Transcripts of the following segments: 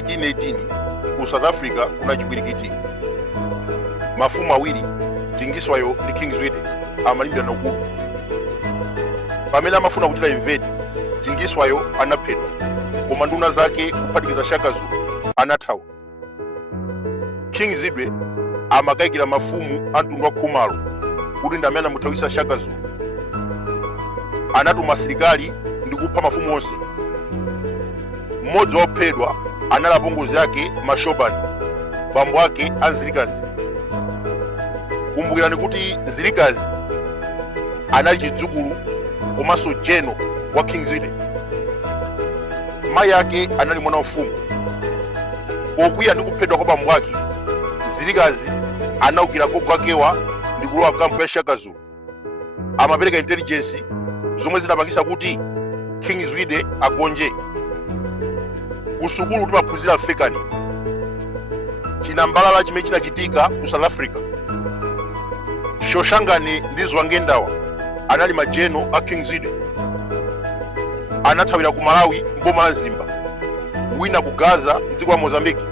1818 ku South Africa kuna chibwirikiti. Mafumu awiri Tingiswayo ndi King Zwide amalimbirana ukulu. Pamene amafuna kuchita invade, Tingiswayo anaphedwa, koma nduna zake kuphatikiza Shaka Zulu anathawa. King Zwide amakayikira mafumu a mtundu wa Khumalo kuti ndi amene amuthawisa Shaka Zulu. Anatuma asilikali ndi kupha mafumu onse. Mmodzi wophedwa anali apongozi ake Mashobani, bambo ake a Nzilikazi. Kumbukirani kuti Nzilikazi anali chidzukulu komanso jeno wa King Zwide. Mayi ake anali mwana ufumu. Pokwiya ndi kuphedwa kwa bambo ake, Nzilikazi anawukira gogo akewa ndi kulowa kampu ya Shaka Zulu. Amapereka intelligence zomwe zinapangisa kuti King Zwide agonje. Kusukulu timaphunzira fekani. Chinambalala chimene chinachitika ku South Africa. Shoshangani ndi Zwangendawa anali majeno a King Zwide. Anathawira ku Malawi mboma la Zimba, wina ku Gaza mdziko la Mozambique.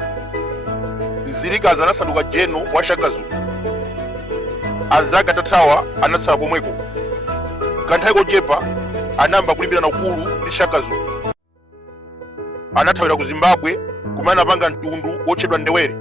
Nzilikazi anasanduka jeno wa Shaka Zulu. Azake atathawa anatsala komweko. Kanthawi kochepa anayamba kulimbirana ukulu ndi Shaka Zulu. Anathawira ku Zimbabwe kumene anapanga mtundu wotchedwa Ndewere.